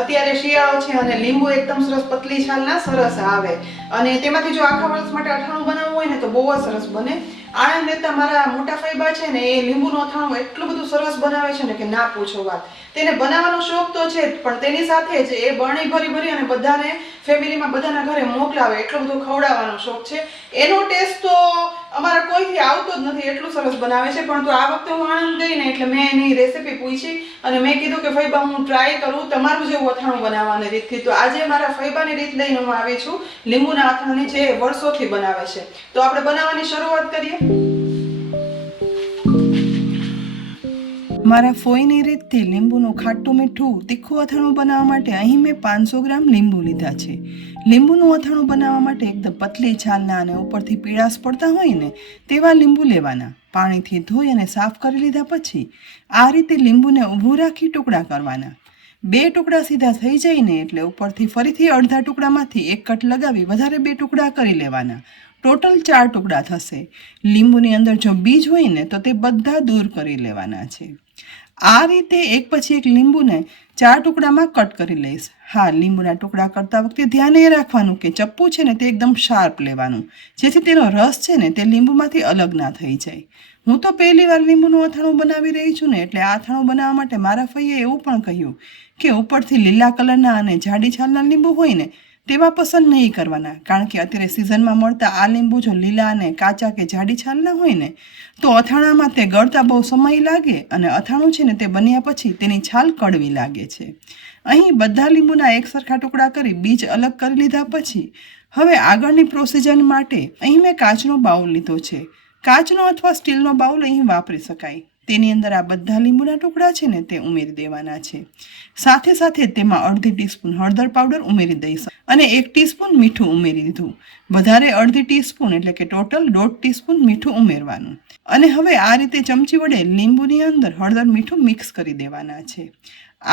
અત્યારે શિયાળો છે અને લીંબુ એકદમ સરસ પતલી છાલના સરસ આવે અને તેમાંથી જો આખા વર્ષ માટે અથાણું બનાવવું હોય ને તો બહુ જ સરસ બને. આણંદ રહેતા મારા મોટા ફાઈબા છે ને એ લીંબુનું અથાણું એટલું બધું સરસ બનાવે છે ને કે ના પૂછો વાત. તેને બનાવવાનો શોખ તો છે જ, પણ તેની સાથે જ એ બરણી ભરી અને બધાને ફેમિલીમાં બધાના ઘરે મોકલાવે એટલો બધો ખવડાવવાનો શોખ છે. એનો ટેસ્ટ તો અમારા કોઈથી આવતો જ નથી, એટલું સરસ બનાવે છે. પરંતુ આ વખતે હું આણંદ ગઈ ને એટલે મેં એની રેસીપી પૂછી અને મેં કીધું કે ફઈબા હું ટ્રાય કરું તમારું જેવું અથાણું બનાવવાની રીતથી. તો આજે મારા ફઈબાની રીત લઈને હું આવી છું લીંબુના અથાણાની, જે વર્ષોથી બનાવે છે. તો આપણે બનાવવાની શરૂઆત કરીએ. મારા ફોઈની રીતથી લીંબુનું ખાટું મીઠું તીખું અથાણું બનાવવા માટે અહીં મેં 500 ગ્રામ લીંબુ લીધા છે. લીંબુનું અથાણું બનાવવા માટે એકદમ પતલી છાલના અને ઉપરથી પીળાશ પડતા હોય ને તેવા લીંબુ લેવાના. પાણીથી ધોઈ અને સાફ કરી લીધા પછી આ રીતે લીંબુને ઊભું રાખી ટુકડા કરવાના. 2 ટુકડા સીધા થઈ જાય ને એટલે ઉપરથી ફરીથી અડધા ટુકડામાંથી એક કટ લગાવી વધારે 2 ટુકડા કરી લેવાના. ટોટલ 4 ટુકડા થશે. લીંબુની અંદર જો બીજ હોય ને તો તે બધા દૂર કરી લેવાના છે. આ રીતે એક પછી એક લીંબુને 4 ટુકડામાં કટ કરી લઈશ. હા, લીંબુના ટુકડા કરતા વખતે ધ્યાન એ રાખવાનું કે ચપ્પુ છે ને તે એકદમ શાર્પ લેવાનું, જેથી તેનો રસ છે ને તે લીંબુમાંથી અલગ ના થઈ જાય. હું તો પહેલી વાર લીંબુનું અથાણું બનાવી રહી છું ને એટલે આ અથાણું બનાવવા માટે મારા ફઈએ એવું પણ કહ્યું કે ઉપરથી લીલા કલરના અને જાડી છાલના લીંબુ હોય ને તેવા પસંદ નહીં કરવાના, કારણ કે અત્યારે સિઝનમાં મળતા આ લીંબુ જો લીલા અને કાચા કે જાડી છાલના હોય ને તો અથાણામાં તે ગળતા બહુ સમય લાગે અને અથાણું છે ને તે બન્યા પછી તેની છાલ કડવી લાગે છે. અહીં બધા લીંબુના એક સરખા ટુકડા કરી બીજ અલગ કરી લીધા પછી હવે આગળની પ્રોસિજર માટે અહીં મેં કાચનો બાઉલ લીધો છે. કાચનો અથવા સ્ટીલનો બાઉલ અહીં વાપરી શકાય. તેની અંદર આ બધા લીંબુના ટુકડા છે ને તે ઉમેરી દેવાના છે. સાથે સાથે તેમાં અડધી ટીસ્પૂન હળદર પાવડર ઉમેરી દઈશ અને 1 ટીસ્પૂન મીઠું ઉમેરી દીધું. વધારે અડધી ટીસ્પૂન એટલે કે ટોટલ 1.5 ટીસ્પૂન મીઠું ઉમેરવાનું. અને હવે આ રીતે ચમચી વડે લીંબુની અંદર હળદર મીઠું મિક્સ કરી દેવાના છે.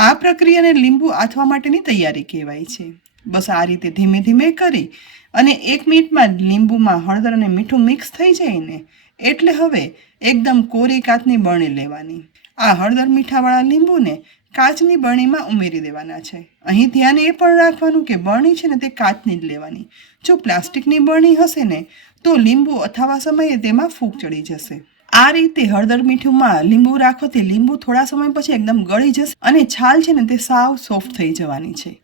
આ પ્રક્રિયાને લીંબુ આથવા માટેની તૈયારી કહેવાય છે. બસ આ રીતે ધીમે ધીમે કરી અને 1 મિનિટમાં લીંબુમાં હળદર અને મીઠું મિક્સ થઈ જાય ને એટલે હવે એકદમ કોરી કાચની બરણી લેવાની. આ હળદર મીઠાવાળા લીંબુને કાચની બરણીમાં ઉમેરી દેવાના છે. અહીં ધ્યાન એ પણ રાખવાનું કે બરણી છે ને તે કાચની જ લેવાની. જો પ્લાસ્ટિકની બરણી હશે ને તો લીંબુ અથાવા સમયે તેમાં ફૂગ ચડી જશે. આ રીતે હળદર મીઠુંમાં લીંબુ રાખવાથી લીંબુ થોડા સમય પછી એકદમ ગળી જશે અને છાલ છે ને તે સાવ સોફ્ટ થઈ જવાની છે.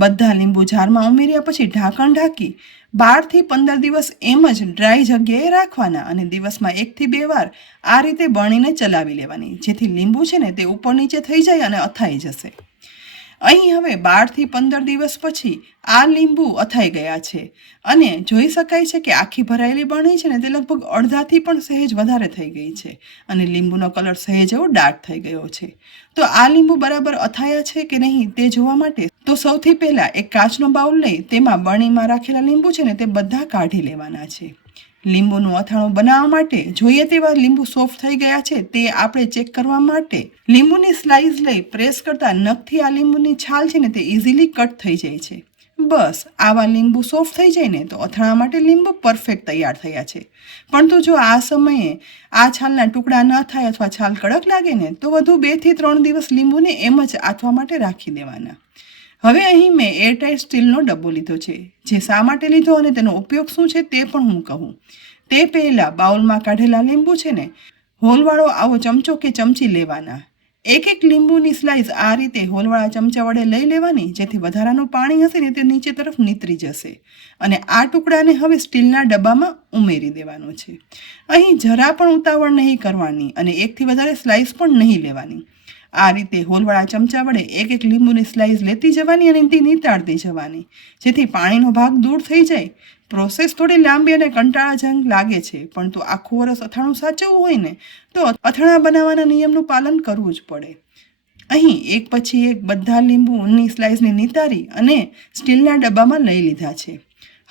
બધા લીંબુ જારમાં ઉમેર્યા પછી ઢાંકણ ઢાંકી 12 થી 15 દિવસ એમ જ ડ્રાય જગ્યાએ રાખવાના અને દિવસમાં 1 થી 2 વાર આ રીતે બરણીને ચલાવી લેવાની, જેથી લીંબુ છે ને તે ઉપર નીચે થઈ જાય અને અથાઈ જશે. અહીં હવે 12 થી 15 દિવસ પછી આ લીંબુ અથાઈ ગયા છે અને જોઈ શકાય છે કે આખી ભરાયેલી બરણી છે ને તે લગભગ અડધાથી પણ સહેજ વધારે થઈ ગઈ છે અને લીંબુનો કલર સહેજ એવો ડાર્ક થઈ ગયો છે. તો આ લીંબુ બરાબર અથાયા છે કે નહીં તે જોવા માટે તો સૌથી પહેલાં એક કાચનો બાઉલ લઈ તેમાં બરણીમાં રાખેલા લીંબુ છે ને તે બધા કાઢી લેવાના છે. લીંબુનું અથાણું બનાવવા માટે જોઈએ તેવા લીંબુ સોફ્ટ થઈ ગયા છે તે આપણે ચેક કરવા માટે લીંબુની સ્લાઇસ લઈ પ્રેસ કરતા નખથી આ લીંબુની છાલ છે ને તે ઇઝીલી કટ થઈ જાય છે. બસ આવા લીંબુ સોફ્ટ થઈ જાય ને તો અથાણા માટે લીંબુ પરફેક્ટ તૈયાર થયા છે. પરંતુ જો આ સમયે આ છાલના ટુકડા ન થાય અથવા છાલ કડક લાગે ને તો વધુ 2 થી 3 દિવસ લીંબુને એમ જ આથવા માટે રાખી દેવાના. હવે અહીં મેં એરટાઇટ સ્ટીલનો ડબ્બો લીધો છે. જે શા માટે લીધો અને તેનો ઉપયોગ શું છે તે પણ હું કહું તે પહેલાં બાઉલમાં કાઢેલા લીંબુ છે ને હોલવાળો આવો ચમચો કે ચમચી લેવાના. એક લીંબુની સ્લાઇસ આ રીતે હોલવાળા ચમચા વડે લઈ લેવાની, જેથી વધારાનું પાણી હશે ને તે નીચે તરફ નીતરી જશે. અને આ ટુકડાને હવે સ્ટીલના ડબ્બામાં ઉમેરી દેવાનો છે. અહીં જરા પણ ઉતાવળ નહીં કરવાની અને 1 થી વધારે સ્લાઇસ પણ નહીં લેવાની. આ રીતે હોલવાળા ચમચા વડે એક લીંબુની સ્લાઇસ લેતી જવાની અને તે નીતાળતી જવાની, જેથી પાણીનો ભાગ દૂર થઈ જાય. પ્રોસેસ થોડી લાંબી અને કંટાળાજનક લાગે છે, પરંતુ આખું વરસ અથાણું સાચવવું હોય ને તો અથાણા બનાવવાના નિયમનું પાલન કરવું જ પડે. અહીં એક પછી એક બધા લીંબુની સ્લાઇસને નીતારી અને સ્ટીલના ડબ્બામાં લઈ લીધા છે.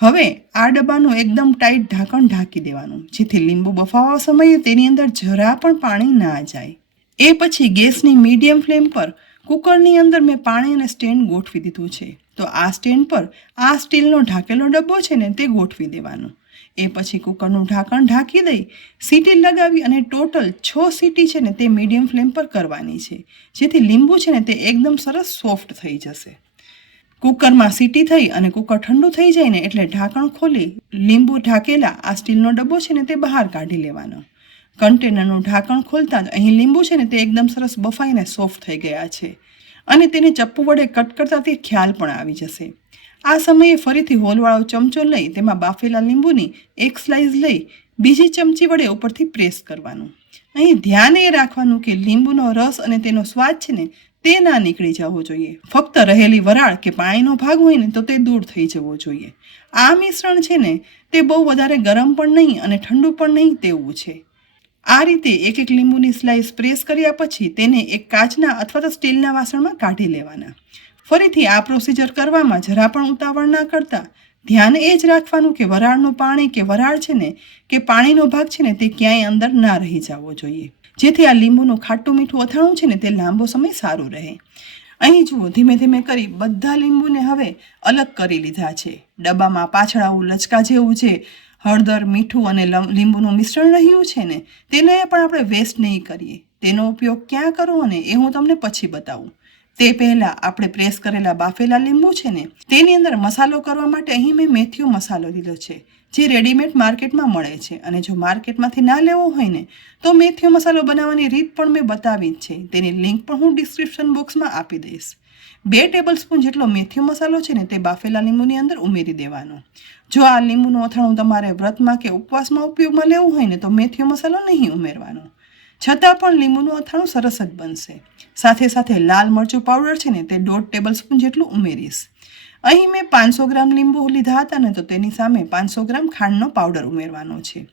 હવે આ ડબ્બાનું એકદમ ટાઈટ ઢાંકણ ઢાંકી દેવાનું, જેથી લીંબુ બફાવા સમયે તેની અંદર જરા પણ પાણી ના જાય. એ પછી ગેસની મીડિયમ ફ્લેમ પર કુકરની અંદર મેં પાણી અને સ્ટેન્ડ ગોઠવી દીધું છે. તો આ સ્ટેન્ડ પર આ સ્ટીલનો ઢાંકેલો ડબ્બો છે ને તે ગોઠવી દેવાનો. એ પછી કુકરનું ઢાંકણ ઢાંકી દઈ સીટી લગાવી અને ટોટલ 6 સીટી છે ને તે મીડિયમ ફ્લેમ પર કરવાની છે, જેથી લીંબુ છે ને તે એકદમ સરસ સોફ્ટ થઈ જશે. કુકરમાં સીટી થઈ અને કુકર ઠંડુ થઈ જાય ને એટલે ઢાંકણ ખોલી લીંબુ ઢાંકેલા આ સ્ટીલનો ડબ્બો છે ને તે બહાર કાઢી લેવાનો. કન્ટેનરનું ઢાંકણ ખોલતા જ અહીં લીંબુ છે ને તે એકદમ સરસ બફાઈને સોફ્ટ થઈ ગયા છે અને તેને ચપ્પુ વડે કટ કરતા તે ખ્યાલ પણ આવી જશે. આ સમયે ફરીથી હોલવાળો ચમચો લઈ તેમાં બાફેલા લીંબુની એક સ્લાઇસ લઈ બીજી ચમચી વડે ઉપરથી પ્રેસ કરવાનું. અહીં ધ્યાન એ રાખવાનું કે લીંબુનો રસ અને તેનો સ્વાદ છે ને તે ના નીકળી જવો જોઈએ. ફક્ત રહેલી વરાળ કે પાણીનો ભાગ હોય ને તો તે દૂર થઈ જવો જોઈએ. આ મિશ્રણ છે ને તે બહુ વધારે ગરમ પણ નહીં અને ઠંડુ પણ નહીં તેવું છે. આ રીતે એક એક લીંબુની સ્લાઇસ પ્રેસ કર્યા પછી તેને એક કાચના અથવા તો સ્ટીલના વાસણમાં કાઢી લેવાના. ફરીથી આ પ્રોસિજર કરવામાં જરા પણ ઉતાવળ ના કરતા ધ્યાન એ જ રાખવાનું કે વરાળનું પાણી કે વરાળ છે ને કે પાણીનો ભાગ છે ને તે ક્યાંય અંદર ના રહી જવો જોઈએ, જેથી આ લીંબુનું ખાટું મીઠું અથાણું છે ને તે લાંબો સમય સારું રહે. અહીં જુઓ, ધીમે ધીમે કરી બધા લીંબુને હવે અલગ કરી લીધા છે. ડબ્બામાં પાછળ આવું લચકા જેવું છે હળદર, મીઠું અને લીંબુનું મિશ્રણ રહ્યું છે ને તેને પણ આપણે વેસ્ટ નહીં કરીએ. તેનો ઉપયોગ ક્યાં કરવો ને એ હું તમને પછી બતાવું. તે પહેલાં આપણે પ્રેસ કરેલા બાફેલા લીંબુ છે ને તેની અંદર મસાલો કરવા માટે અહીં મેં મેથીયો મસાલો લીધો છે, જે રેડીમેડ માર્કેટમાં મળે છે. અને જો માર્કેટમાંથી ના લેવો હોય ને તો મેથીયો મસાલો બનાવવાની રીત પણ મેં બતાવી જ છે. તેની લિંક પણ હું ડિસ્ક્રિપ્શન બોક્સમાં આપી દઈશ. 2 ટેબલસ્પૂન જેટલો મેથીયો મસાલો છે ને તે બાફેલા લીંબુની અંદર ઉમેરી દેવાનો. જો આ લીંબુનું અથાણું તમારે વ્રતમાં કે ઉપવાસમાં ઉપયોગમાં લેવું હોય ને તો મેથીયો મસાલો નહીં ઉમેરવાનો. છતાં પણ લીંબુનું અથાણું સરસ જ બનશે. સાથે સાથે લાલ મરચું પાવડર છે ને તે 1.5 ટેબલસ્પૂન જેટલું ઉમેરીશ. અહીં મેં 500 ગ્રામ લીંબુ લીધા હતા ને તો તેની સામે 500 ગ્રામ ખાંડનો પાવડર ઉમેરવાનો છે.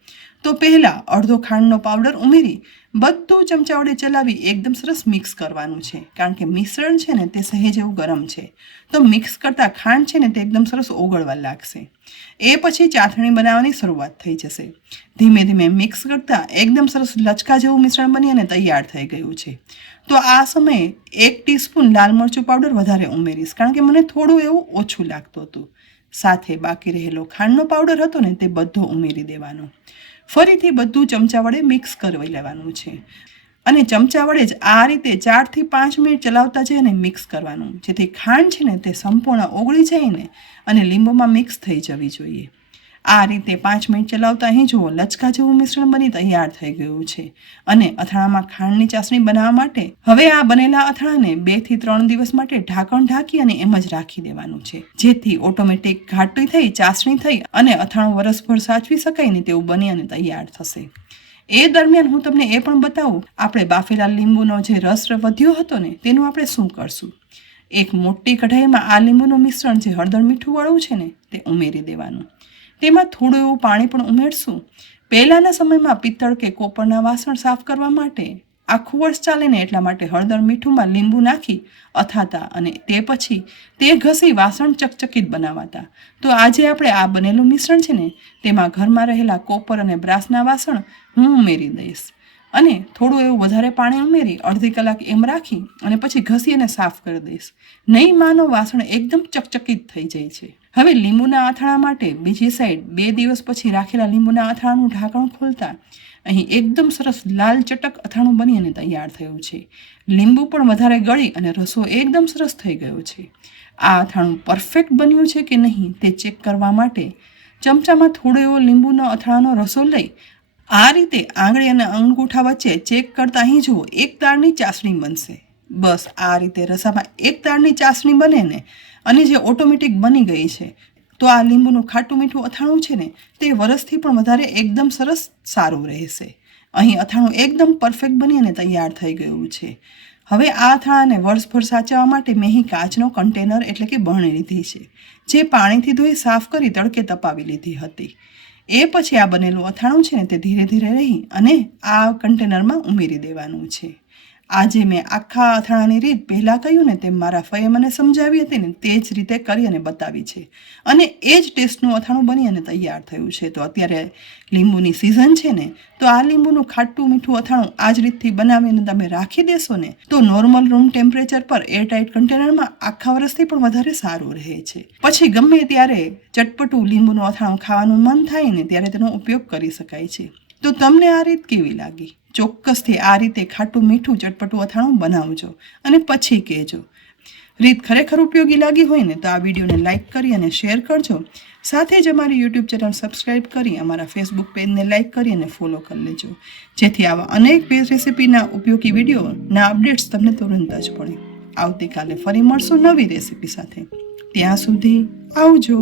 તો પહેલાં અડધો ખાંડનો પાવડર ઉમેરી બધું ચમચા વડે ચલાવી એકદમ સરસ મિક્સ કરવાનું છે, કારણ કે મિશ્રણ છે ને તે સહેજ એવું ગરમ છે તો મિક્સ કરતાં ખાંડ છે ને તે એકદમ સરસ ઓગળવા લાગશે. એ પછી ચાસણી બનાવવાની શરૂઆત થઈ જશે. ધીમે ધીમે મિક્સ કરતાં એકદમ સરસ લચકા જેવું મિશ્રણ બની અને તૈયાર થઈ ગયું છે. તો આ સમયે 1 ટીસ્પૂન લાલ મરચું પાવડર વધારે ઉમેરીશ, કારણ કે મને થોડું એવું ઓછું લાગતું હતું. સાથે બાકી રહેલો ખાંડનો પાવડર હતો ને તે બધો ઉમેરી દેવાનો. ફરીથી બધું ચમચા વડે મિક્સ કરી લેવાનું છે અને ચમચા વડે જ આ રીતે 4 થી 5 મિનિટ ચલાવતા જઈને મિક્સ કરવાનું, જેથી ખાંડ છે ને તે સંપૂર્ણ ઓગળી જાય ને અને લીંબુમાં મિક્સ થઈ જવી જોઈએ. આ રીતે 5 મિનિટ ચલાવતા અહીં જુઓ લચકા જેવું મિશ્રણ બની તૈયાર થઈ ગયું છે. અને અથાણામાં ખાંડની ચાસણી બનાવવા માટે હવે આ બનેલા અથાણાને 2 થી 3 દિવસ માટે ઢાંકણ ઢાંકી અને એમ જ રાખી દેવાનું છે, જેથી ઓટોમેટિક ઘાટી થઈ ચાસણી થઈ અને અથાણું વરસભર સાચવી શકાય ને તેવું બની અને તૈયાર થશે. એ દરમિયાન હું તમને એ પણ બતાવું, આપણે બાફેલા લીંબુનો જે રસ વધ્યો હતો ને તેનું આપણે શું કરશું. એક મોટી કઢાઈમાં આ લીંબુનું મિશ્રણ જે હળદર મીઠું વાળું છે ને તે ઉમેરી દેવાનું. તેમાં થોડું એવું પાણી પણ ઉમેરશું. પહેલાંના સમયમાં પિત્તળ કે કોપરના વાસણ સાફ કરવા માટે આખું વર્ષ ચાલે ને એટલા માટે હળદર મીઠુંમાં લીંબુ નાખી અથાતા અને તે પછી તે ઘસી વાસણ ચકચકિત બનાવાતા. તો આજે આપણે આ બનેલું મિશ્રણ છે ને તેમાં ઘરમાં રહેલા કોપર અને બ્રાસના વાસણ હું ઉમેરી દઈશ અને થોડું એવું વધારે પાણી ઉમેરી અડધી કલાક એમ રાખી અને પછી ઘસી અને સાફ કરી દઈશ. નહીં માનો વાસણ એકદમ ચકચકિત થઈ જાય છે. હવે લીંબુના અથાણા માટે બીજી સાઈડ 2 દિવસ પછી રાખેલા લીંબુના અથાણાનું ઢાંકણ ખોલતા અહીં એકદમ સરસ લાલ ચટક અથાણું બની અને તૈયાર થયું છે. લીંબુ પણ વધારે ગળી અને રસો એકદમ સરસ થઈ ગયો છે. આ અથાણું પરફેક્ટ બન્યું છે કે નહીં તે ચેક કરવા માટે ચમચામાં થોડો એવો લીંબુનો અથાણાનો રસો લઈ આ રીતે આંગળી અને અંગૂઠા વચ્ચે ચેક કરતા અહીં જુઓ 1 તારની ચાસણી બનશે. બસ આ રીતે રસામાં 1 તારની ચાસણી બને ને અને જે ઓટોમેટિક બની ગઈ છે તો આ લીંબુનું ખાટું મીઠું અથાણું છે ને તે વરસથી પણ વધારે એકદમ સરસ સારું રહેશે. અહીં અથાણું એકદમ પરફેક્ટ બની અને તૈયાર થઈ ગયું છે. હવે આ અથાણાને વર્ષભર સાચવવા માટે મેં અહીં કાચનો કન્ટેનર એટલે કે બરણી લીધી છે, જે પાણીથી ધોઈ સાફ કરી તડકે તપાવી લીધી હતી. એ પછી આ બનેલું અથાણું છે ને તે ધીરે ધીરે રહી અને આ કન્ટેનરમાં ઉમેરી દેવાનું છે. આજે મેં આખા અથાણાની રીત પહેલાં કહ્યું ને તેમ મારા ફઈએ મને સમજાવી હતી ને તે જ રીતે કરી અને બતાવી છે અને એ જ ટેસ્ટનું અથાણું બની અને તૈયાર થયું છે. તો અત્યારે લીંબુની સિઝન છે ને તો આ લીંબુનું ખાટું મીઠું અથાણું આ જ રીતથી બનાવીને તમે રાખી દેશો ને તો નોર્મલ રૂમ ટેમ્પરેચર પર એરટાઇટ કન્ટેનરમાં આખા વર્ષથી પણ વધારે સારું રહે છે. પછી ગમે ત્યારે ચટપટું લીંબુનું અથાણું ખાવાનું મન થાય ને ત્યારે તેનો ઉપયોગ કરી શકાય છે. તો તમને આ રીત કેવી લાગી? ચોક્કસથી આ રીતે ખાટું મીઠું ચટપટું અથાણું બનાવજો અને પછી કહેજો. રીત ખરેખર ઉપયોગી લાગી હોય ને તો આ વિડીયોને લાઇક કરી અને શેર કરજો. સાથે જ અમારી યુટ્યુબ ચેનલ સબસ્ક્રાઈબ કરી અમારા ફેસબુક પેજને લાઇક કરી અને ફોલો કરી લેજો, જેથી આવા અનેક રેસીપીના ઉપયોગી વિડીયોના અપડેટ્સ તમને તુરંત જ પડે. આવતીકાલે ફરી મળશું નવી રેસીપી સાથે. ત્યાં સુધી આવજો.